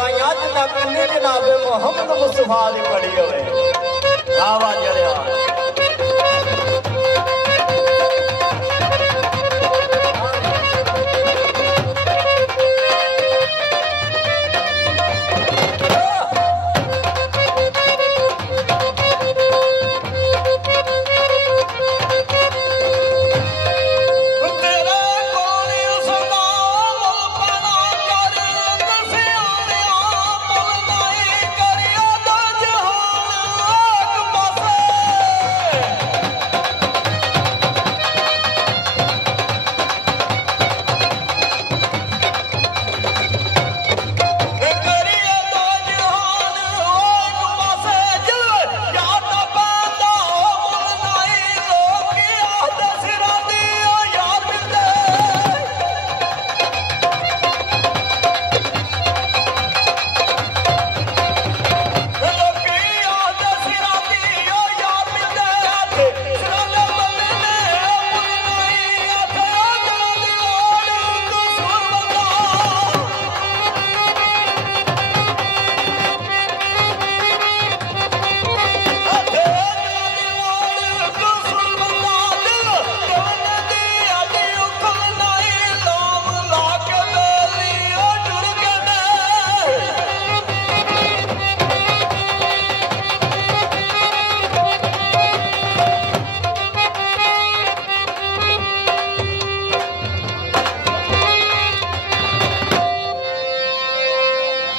साईं अज तक नहीं जनाब मोहम्मद मुस्तफा की पढ़ी होवे। आवाज जड़िया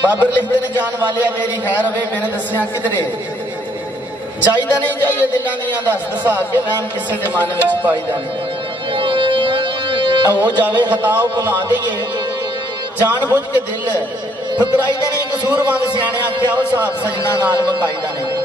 बाबर लिखते ने जान वाले मेरी खैर होवे मैंने दसिया किधरे जाईदा नहीं जाइए दिलों दियां दस दसा के वहम किसी के मन में पाईदा नहीं हो जावे खताओ भुला देइए जान बुझ के दिल ठुकराईदा नहीं कसूरवान सियाने आख्या वो हिसाब सजना नाल मुकाईदा नहीं।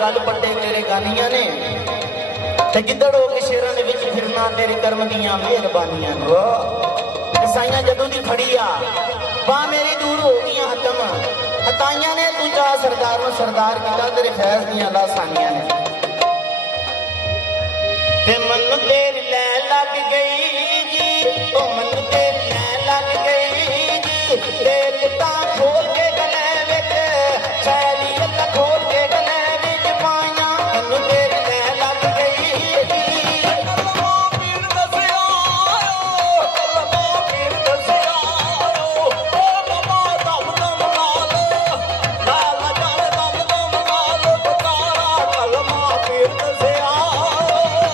गल पट्टे तेरे गानियां ने ते गिद्दड़ हो के शेरां दे विच फिरना तेरे कर्म दियां मेहरबानियां ने ईसाइयां जदों दी फड़ी आ बां मेरी दूर हो गईयां हतम हताइयां ने तू चाह सरदार नूं सरदार कीता तेरे फैज़ दियां लासानियां ने ते मन तेरी लै लग गई जी ओ मन तेरी लै लग गई जी ते तां खोल के गले विच